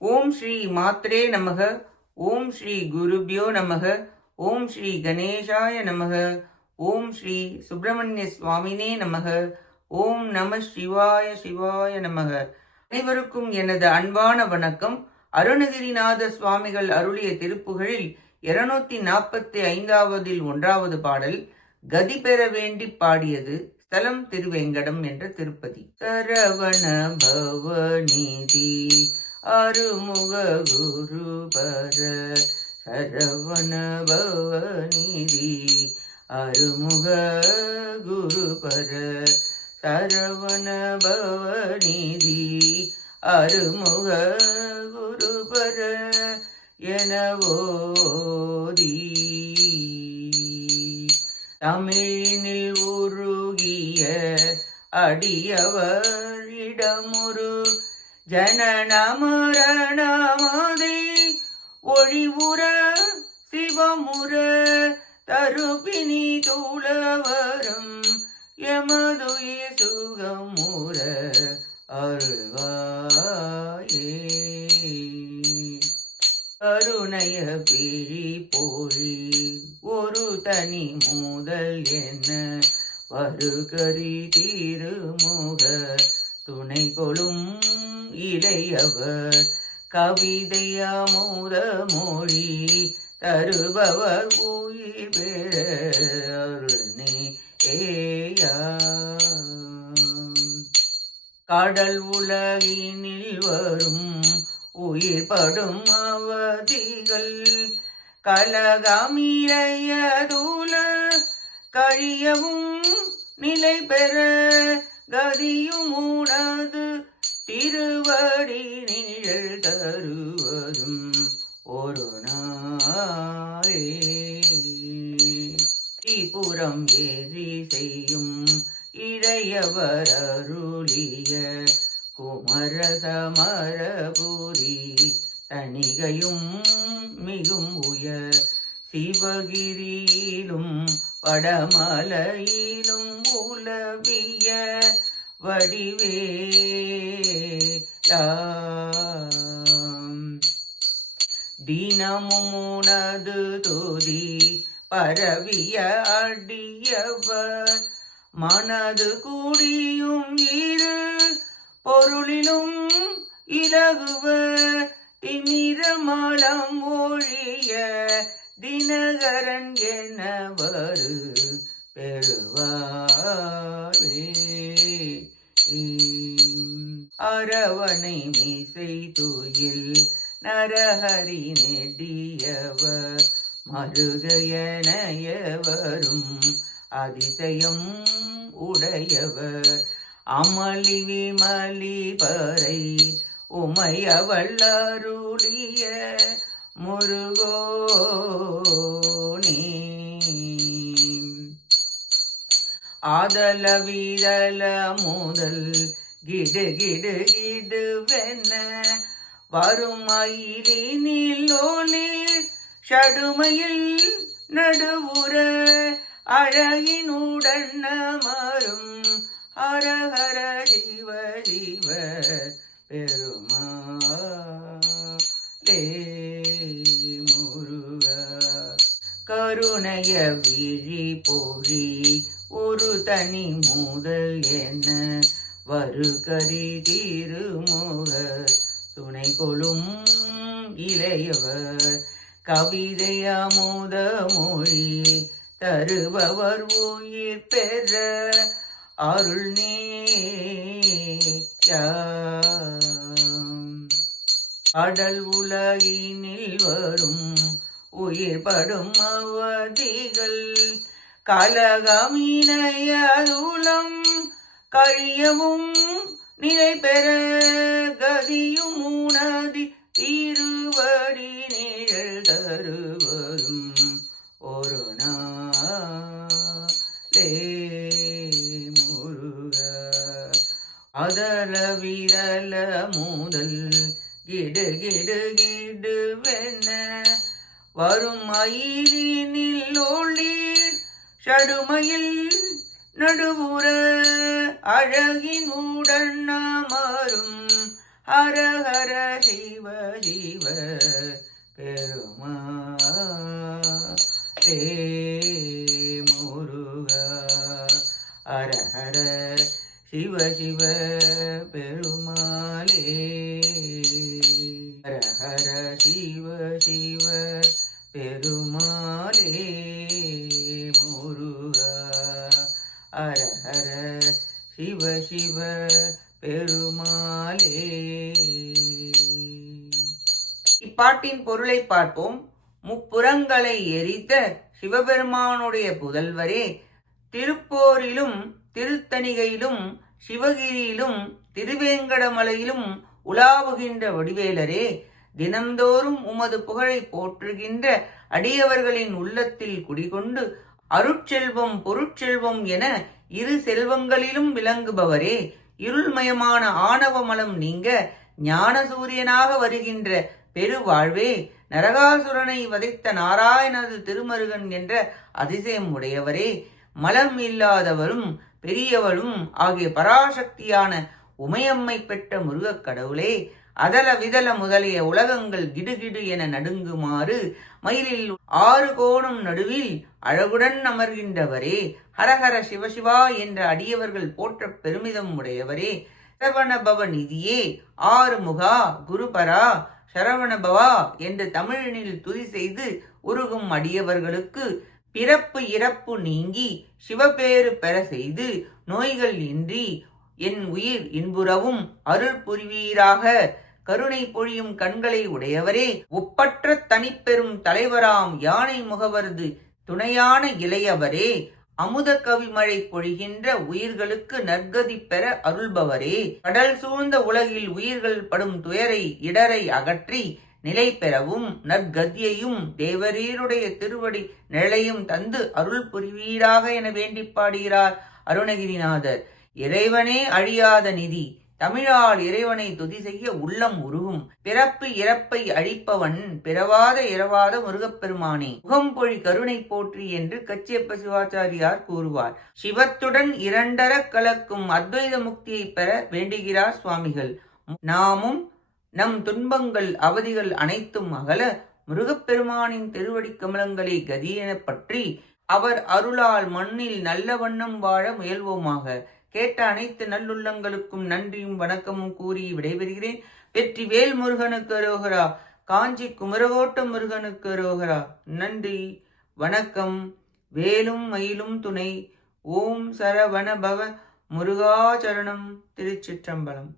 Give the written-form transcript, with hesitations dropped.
ஓம் ஸ்ரீ மாத்ரே நமக. ஓம் ஸ்ரீ குருபியோ நமக. ஓம் ஸ்ரீ கணேசாய நமக. ஓம் ஸ்ரீ சுப்பிரமணிய சுவாமினே நமக. ஓம் நம சிவாய சிவாய நமக. அனைவருக்கும் எனது அன்பான வணக்கம். அருணகிரிநாத சுவாமிகள் அருளிய திருப்புகழில் 245 1வது பாடல். கதி பெற வேண்டி பாடியது. ஸ்தலம் திருவேங்கடம் என்ற திருப்பதி. சரவண பவநிதி அருமுக குருபர சரவண பவநிதி அருமுக குருபர சரவண பவநிதி அருமுக குருபர எனவோதி தமிழினில் உருகிய அடியவரிடமுரு ஜனன மரணமதை ஒழிவுற சிவமுற தருபினி தூளவரும் எமதுய சுகமுற அருள்வாயே. கருணைய விழி போழி ஒரு தனி முதல் என்ன வருகரி திருமுக துணை கொளும் இளையவர் கவிதைய மூத மொழி தருபவர் உயிர் பெற அருணே ஏயா. கடல் உலகினில் வரும் உயிர் படும் அவதிகள் கலகமிரையதுல கழியவும் நிலை பெற கதியும் உனது திருவடி நிழல் தருவதும் ஒரு நாளே. தீபுரம் ஏறி செய்யும் இறையவர் அருளிய குமர சமரபுரி தணிகையும் மிகும் உயர் சிவகிரியிலும் வடமலையிலும் உலவிய வடிவேலா. தினமும் உனது துதி பரவிய அடியவர் மனது கூடியும் இரு பொருளிலும் இலகுவ திமிரமலம் ஒழிய தினகரன் எனவரு பெறுவாரே. அரவணை மீசை துயில் நரஹரி நெடியவர் மருகையனையவரும் அதிசயம் உடையவர் அமளி விமலி பறை உமையவள் அருளிய முருகோனே. ஆதல வீரல முதல் கிடு கிடு கிடுவென வரும் மயிலினில் ஒளிர் ஷடுமையில் நடுவுற அழகினுடன் அமரும் ஹரஹர ஜீவ ஜீவ பெருமாளே முருகா. கருணைய விழி பொழி ஒரு தனி முதல் என்ன வருகரி திருமுக துணை கொளும் இளையவர் கவிதைய முத மொழி தருபவர் உயிர் பெற அருள் நேயா. அடல் உலகினில் வரும் உயிர் படும் அவதிகள் கலகமினையருளம் கழியவும் நிலை பெற கதியும் உனதி திருவடி நிழல் தருவரும் ஒரு நாளே முருகா. அதல விரல முதல் கிடு கிடு கிடுவென வரும் மயிலினில் ஒளிர் ஷடுமையில் நடுவுற அழகினுடன் அமரும் ஹர ஹர சிவ சிவ பெருமாளே முருகா. ஹர ஹர சிவ சிவ பெருமாளே. ஹர ஹர சிவ சிவ பெருமாளே முருகா. ஹர ஹர சிவ சிவ பெருமாளே. இப்பாட்டின் பொருளை பார்ப்போம். முப்புறங்களை எரித்த சிவபெருமானுடைய புதல்வரே, திருப்போரிலும் திருத்தணிகையிலும் சிவகிரியிலும் திருவேங்கடமலையிலும் உலாவுகின்ற வடிவேலரே, தினந்தோறும் உமது புகழை போற்றுகின்ற அடியவர்களின் உள்ளத்தில் குடிகொண்டு அருட்செல்வம் பொருட்செல்வம் என இரு செல்வங்களிலும் விளங்குபவரே, இருள்மயமான ஆணவ மலம் நீங்க ஞான சூரியனாக வருகின்ற பெருவாழ்வே, நரகாசுரனை வதைத்த நாராயணது திருமருகன் என்ற அதிசயம் உடையவரே, மலம் இல்லாதவரும் பெரியவளும் ஆகிய பராசக்தியான உமையம்மை பெற்ற முருகக் கடவுளே, அதல விதல முதலிய உலகங்கள் கிடுகிடு என நடுங்குமாறு மயிலில் 6 கோணம் நடுவில் அழகுடன் அமர்கின்றவரே, ஹரஹர சிவசிவா என்ற அடியவர்கள் போற்ற பெருமிதம் உடையவரே, சரவணபவ நிதியே, ஆறுமுகா குருபரா சரவணபவா என்று தமிழினில் துதி செய்து உருகும் அடியவர்களுக்கு பிறப்பு இறப்பு நீங்கி சிவபேறு பெற செய்து நோய்கள் இன்றி என் உயிர் இன்புறவும் அருள் புரிவீராக. கருணை பொழியும் கண்களை உடையவரே, ஒப்பற்ற தனிப்பெரும் தலைவராம் யானை முகவரது துணையான இளையவரே, அமுத கவிமழை பொழிகின்ற உயிர்களுக்கு நற்கதி பெற அருள்பவரே, கடல் சூழ்ந்த உலகில் உயிர்கள் படும் துயரை இடரை அகற்றி நிலை பெறவும் நற்கதியையும் தேவரீருடைய திருவடி நிலையும் தந்து அருள் புரிவீராக என வேண்டி பாடுகிறார் அருணகிரிநாதர். இறைவனே அழியாத நிதி, தமிழால் இறைவனை துதி செய்ய உள்ளம் உருகும். பிறப்பு இறப்பை அழிப்பவன் பிறவாத இரவாத முருகப்பெருமானே, முகம்பொழி கருணை போற்றி என்று கச்சியப்ப சிவாச்சாரியார் கூறுவார். சிவத்துடன் இரண்டர கலக்கும் அத்வைத முக்தியை பெற வேண்டுகிறார் சுவாமிகள். நாமும் நம் துன்பங்கள் அவதிகள் அனைத்தும் அகல முருகப்பெருமானின் திருவடி கமலங்களை கதியென பற்றி அவர் அருளால் மண்ணில் நல்ல வண்ணம் வாழ முயல்வோமாக. கேட்ட அனைத்து நல்லுள்ளங்களுக்கும் நன்றியும் வணக்கமும் கூறி விடைபெறுகிறேன். வெற்றி வேல் முருகனுக்கு அரோகரா, காஞ்சி குமரகோட்ட முருகனுக்கு அரோகரா. நன்றி, வணக்கம். வேலும் மயிலும் துணை. ஓம் சரவண பவ முருகாச்சரணம். திருச்சிற்றம்பலம்.